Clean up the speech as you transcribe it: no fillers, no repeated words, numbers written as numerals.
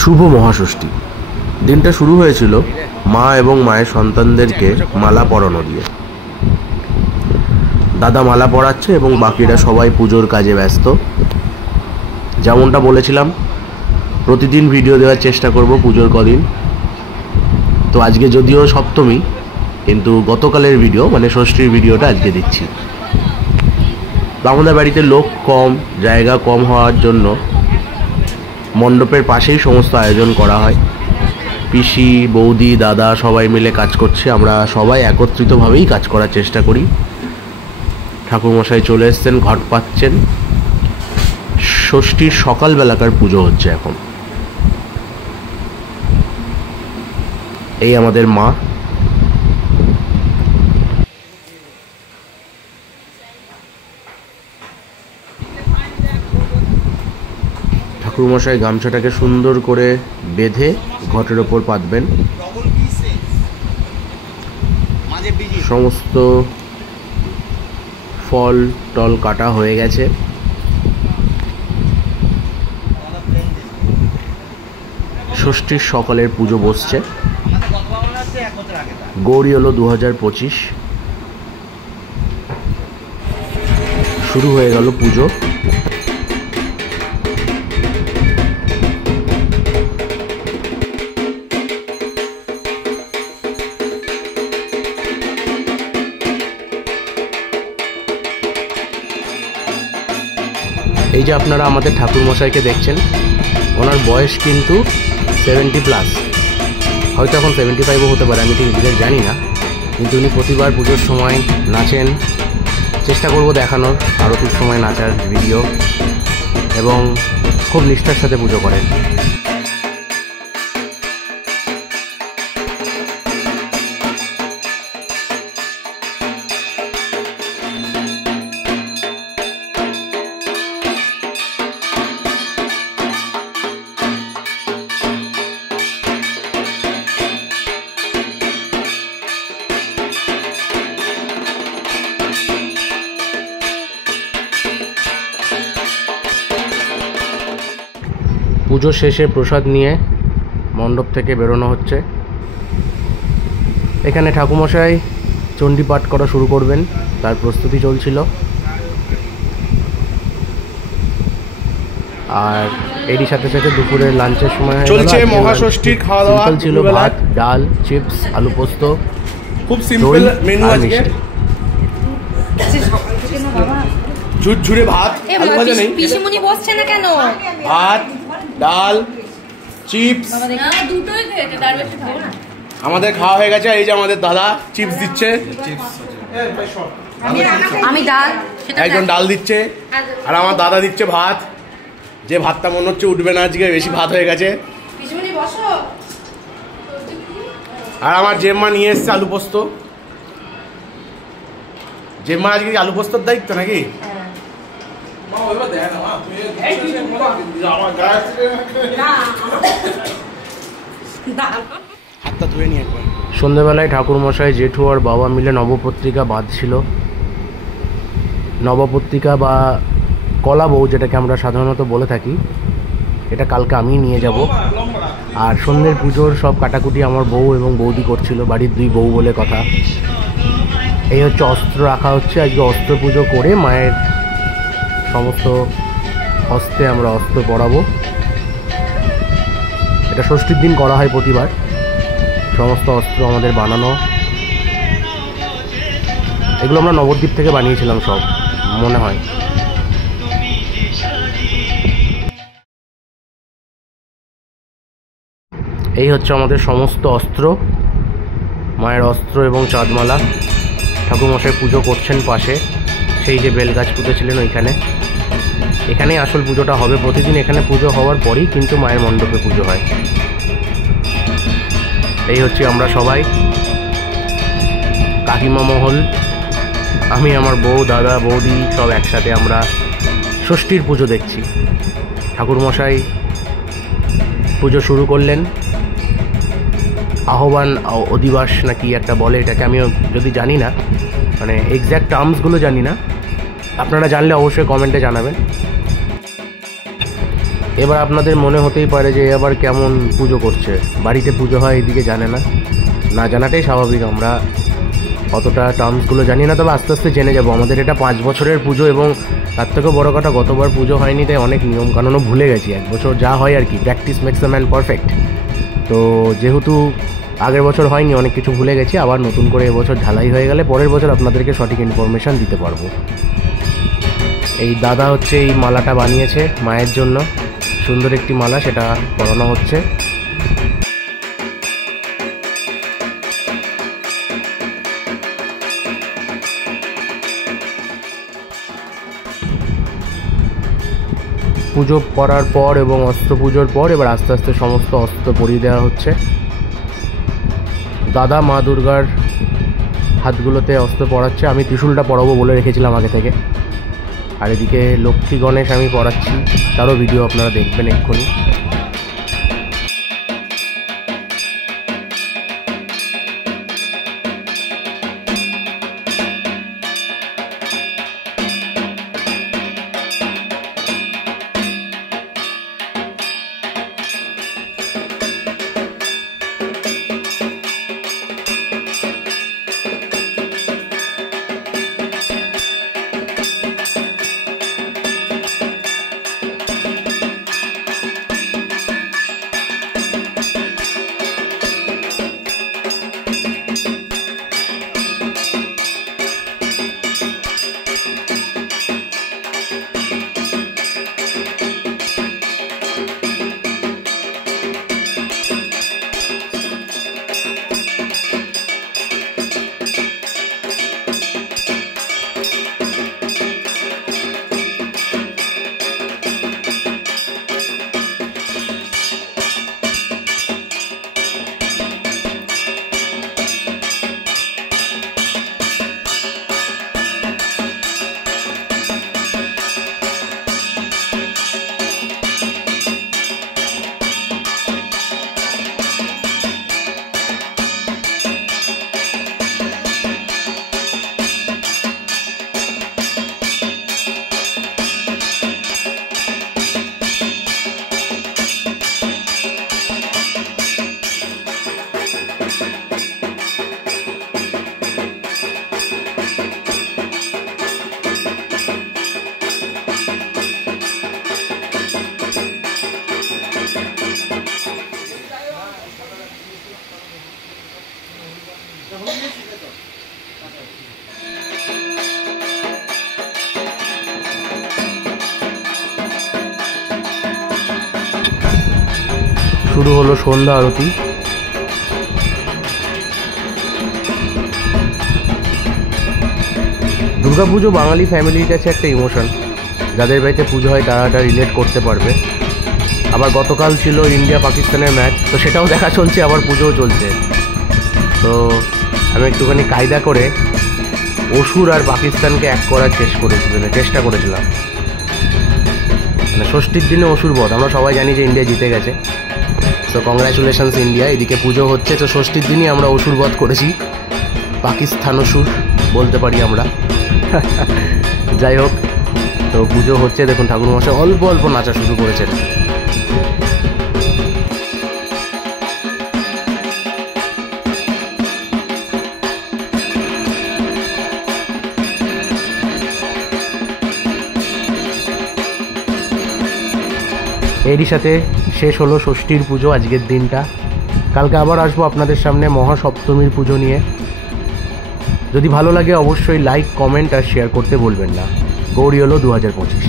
শুভ মহাষষ্ঠী। দিনটা শুরু হয়েছিল মা এবং মায়ের সন্তানদেরকে মালা পরানো দিয়ে। দাদা মালা পরাচ্ছে এবং বাকিরা সবাই পুজোর কাজে ব্যস্ত। যেমনটা বলেছিলাম, প্রতিদিন ভিডিও দেওয়ার চেষ্টা করব পুজোর কদিন। তো আজকে যদিও সপ্তমী, কিন্তু গতকালের ভিডিও মানে ষষ্ঠীর ভিডিওটা আজকে দিচ্ছি। আমাদের বাড়িতে লোক কম, জায়গা কম হওয়ার জন্য মণ্ডপের পাশেই সমস্ত আয়োজন করা হয়। পিসি, বৌদি, দাদা সবাই মিলে কাজ করছে। আমরা সবাই একত্রিতভাবেই কাজ করার চেষ্টা করি। ঠাকুরমশাই চলে এসছেন, ঘট পাচ্ছেন। ষষ্ঠীর সকালবেলাকার পুজো হচ্ছে এখন। এই আমাদের মা। ঠাকুরমশাই গামছাটাকে সুন্দর করে বেঁধে ঘটের ওপর পাতবেন। সমস্ত ফল টল কাটা হয়ে গেছে। ষষ্ঠীর সকালের পুজো বসছে। গৌরী হলো 2025। শুরু হয়ে গেল পুজো। এই যে আপনারা আমাদের ঠাকুরমশাইকে দেখছেন, ওনার বয়স কিন্তু 70+। হয়তো এখন 75ও হতে পারে, আমি ঠিক এক্সাক্ট জানি না। কিন্তু উনি প্রতিবার পুজোর সময় নাচেন। চেষ্টা করব দেখানোর আরতির সময় নাচার ভিডিও, এবং খুব নিষ্ঠার সাথে পুজো করেন। পুজো শেষে প্রসাদ নিয়ে মণ্ডপ থেকে বেরোনো হচ্ছে। এখানে ঠাকুরমশাই চণ্ডী পাঠ করা শুরু করবেন, তার প্রস্তুতি চলছিল। আর এরই সাথে সাথে দুপুরের লাঞ্চের সময় চলছে মহাষষ্ঠীর খাওয়া দাওয়া। ছিল ভাত, ডাল, চিপস, আলু পোস্ত, খুব সিম্পল মেনু আজকে। ঝুরঝুরে ভাত, আলু ভাজা নেই। পিসিমণি বসছে না কেন? ভাত, ডাল, চিপস, দুটোই খেতে, তার বেশি খাবো না। আমাদের খাওয়া হয়ে গেছে। এই যে আমাদের দাদা চিপস দিচ্ছে, আমি ডাল, একজন ডাল দিচ্ছে, আর আমার দাদা দিচ্ছে ভাত। যে ভাতটা মনে হচ্ছে উঠবে না আজকে, বেশি ভাত হয়ে গেছে। পিসিমণি বসো। আর আমার জেম্মা নিয়ে এসছে আলু পোস্ত। জেম্মা আজকে আলু পোস্তর দায়িত্ব নাকি? হাতটা ধুয়ে নিয়ে একবার। সন্ধ্যেবেলায় ঠাকুরমশাই, জেঠু আর বাবা মিলে নবপত্রিকা বাঁধছিল। নবপত্রিকা বা কলা বউ, যেটাকে আমরা সাধারণত বলে থাকি, এটা কালকে আমি নিয়ে যাব। আর সন্ধ্যের পুজোর সব কাটাকুটি আমার বউ এবং বৌদি করছিল, বাড়ির দুই বউ বলে কথা। এই হচ্ছে অস্ত্র রাখা হচ্ছে। আজকে অস্ত্র পুজো করে মায়ের সমস্ত হস্তে আমরা অস্ত্র পরাবো। এটা ষষ্ঠীর দিন করা হয় প্রতিবার। সমস্ত অস্ত্র আমাদের বানানো। এগুলো আমরা নবদ্বীপ থেকে বানিয়েছিলাম সব, মনে হয়। এই হচ্ছে আমাদের সমস্ত অস্ত্র, মায়ের অস্ত্র এবং চাঁদমালা। ঠাকুরমশাই পুজো করছেন পাশে, সেই যে বেলগাছ পুঁতেছিলেন ওইখানে। এখানেই আসল পুজোটা হবে। প্রতিদিন এখানে পুজো হওয়ার পরেই কিন্তু মায়ের মণ্ডপে পুজো হয়। এই হচ্ছে আমরা সবাই, কাকিমা মহল, আমি, আমার বউ, দাদা, বৌদি সব একসাথে আমরা ষষ্ঠীর পুজো দেখছি। ঠাকুরমশাই পুজো শুরু করলেন। আহ্বান অধিবাস না কি একটা বলে এটাকে, আমিও যদি জানি না, মানে এক্স্যাক্ট টার্মসগুলো জানি না। আপনারা জানলে অবশ্যই কমেন্টে জানাবেন। এবার আপনাদের মনে হতেই পারে যে আবার কেমন পুজো করছে, বাড়িতে পুজো হয় এদিকে জানে না, না জানাটাই স্বাভাবিক। আমরা অতটা টার্মসগুলো জানি না, তবে আস্তে আস্তে জেনে যাব। আমাদের এটা 5 বছরের পুজো এবং তার থেকেও বড় কথা গতবার পুজো হয়নি, তাই অনেক নিয়মকানুনও ভুলে গেছি। 1 বছর যা হয় আর কি, practice makes the man perfect. তো যেহেতু আগের বছর হয়নি, অনেক কিছু ভুলে গেছি। আবার নতুন করে এবছর ঢালাই হয়ে গেলে পরের বছর আপনাদেরকে সঠিক ইনফরমেশান দিতে পারবো। এই দাদা হচ্ছে এই মালাটা বানিয়েছে মায়ের জন্য, সুন্দর একটি মালা, সেটা পরানো হচ্ছে। পুজো করার পর এবং অস্ত্র পুজোর পর এবার আস্তে আস্তে সমস্ত অস্ত্র পরিয়ে দেওয়া হচ্ছে। দাদা মা দুর্গার হাতগুলোতে অস্ত্র পরাচ্ছে, আমি ত্রিশূলটা পরাবো বলে রেখেছিলাম আগে থেকে। আর এদিকে লক্ষ্মী গণেশ আমি পরাচ্ছি, তারও ভিডিও আপনারা দেখবেন এক্ষুনি। শুরু হলো সন্ধ্যা আরতি। দুর্গাপুজো বাঙালি ফ্যামিলির কাছে একটা ইমোশন, যাদের বাড়িতে পুজো হয় তারা এটা রিলেট করতে পারবে। আবার গতকাল ছিল ইন্ডিয়া পাকিস্তানের ম্যাচ, তো সেটাও দেখা চলছে, আবার পুজোও চলছে। তো আমি একটুখানি কায়দা করে অসুর আর পাকিস্তানকে এক করার চেষ্টা করেছিলাম। মানে ষষ্ঠীর দিনে অসুর বধ, আমরা সবাই জানি যে ইন্ডিয়া জিতে গেছে, তো কংগ্রাচুলেশনস ইন্ডিয়া। এদিকে পুজো হচ্ছে, তো ষষ্ঠীর দিনই আমরা অসুর বধ করেছি, পাকিস্তান অসুর বলতে পারি আমরা। যাই হোক, তো পুজো হচ্ছে, দেখুন ঠাকুরমশাই অল্প অল্প নাচা শুরু করেছেন। এরই সাথে শেষ হলো ষষ্ঠীর পুজো আজকের দিনটা। কালকে আবার আসবো আপনাদের সামনে মহাসপ্তমীর পুজো নিয়ে। যদি ভালো লাগে অবশ্যই লাইক, কমেন্ট আর শেয়ার করতে ভুলবেন না। গৌরী হলো 2025।